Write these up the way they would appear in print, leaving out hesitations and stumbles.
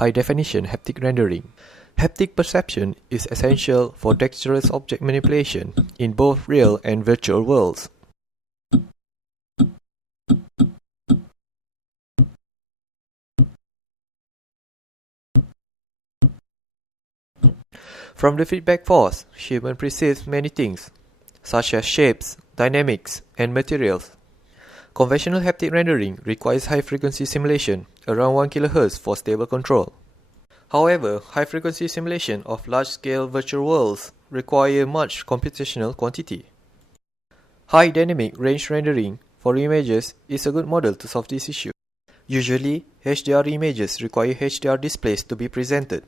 High-definition haptic rendering. Haptic perception is essential for dexterous object manipulation in both real and virtual worlds. From the feedback force, human perceives many things, such as shapes, dynamics, and materials. Conventional haptic rendering requires high-frequency simulation, around 1 kHz for stable control. However, high-frequency simulation of large-scale virtual worlds require much computational quantity. High dynamic range rendering for images is a good model to solve this issue. Usually, HDR images require HDR displays to be presented.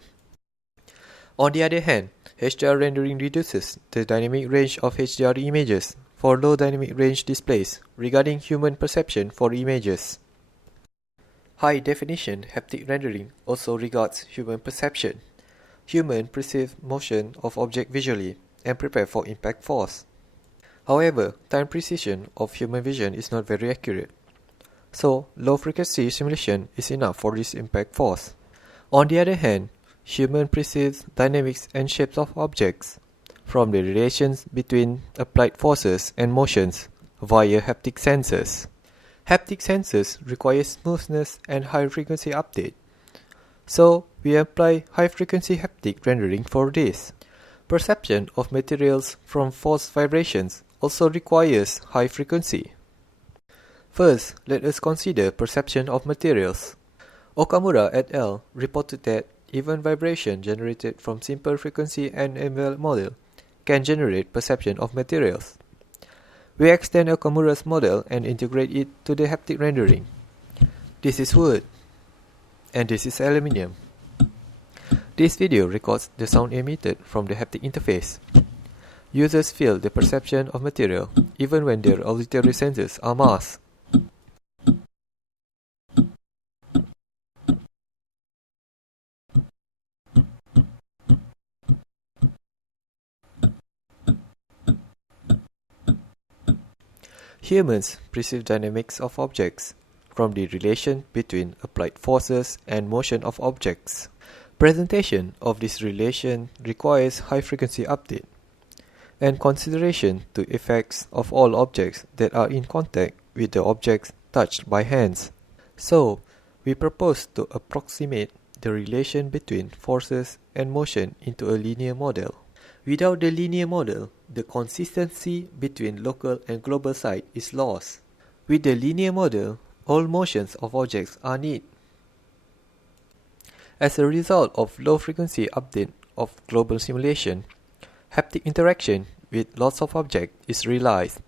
On the other hand, HDR rendering reduces the dynamic range of HDR images for low dynamic range displays regarding human perception for images. High-definition haptic rendering also regards human perception. Humans perceive motion of object visually and prepare for impact force. However, time precision of human vision is not very accurate, so low-frequency simulation is enough for this impact force. On the other hand, human perceives dynamics and shapes of objects from the relations between applied forces and motions via haptic sensors. Haptic sensors require smoothness and high-frequency update, so we apply high-frequency haptic rendering for this. Perception of materials from force vibrations also requires high frequency. First, let us consider perception of materials. Okamura et al. Reported that even vibration generated from simple frequency and envelope model can generate perception of materials. We extend Okamura's model and integrate it to the haptic rendering. This is wood, and this is aluminium. This video records the sound emitted from the haptic interface. Users feel the perception of material even when their auditory senses are masked. Humans perceive dynamics of objects from the relation between applied forces and motion of objects. Presentation of this relation requires high-frequency update and consideration to effects of all objects that are in contact with the objects touched by hands. So, we propose to approximate the relation between forces and motion into a linear model. Without the linear model, the consistency between local and global site is lost. With the linear model, all motions of objects are neat. As a result of low-frequency update of global simulation, haptic interaction with lots of objects is realized.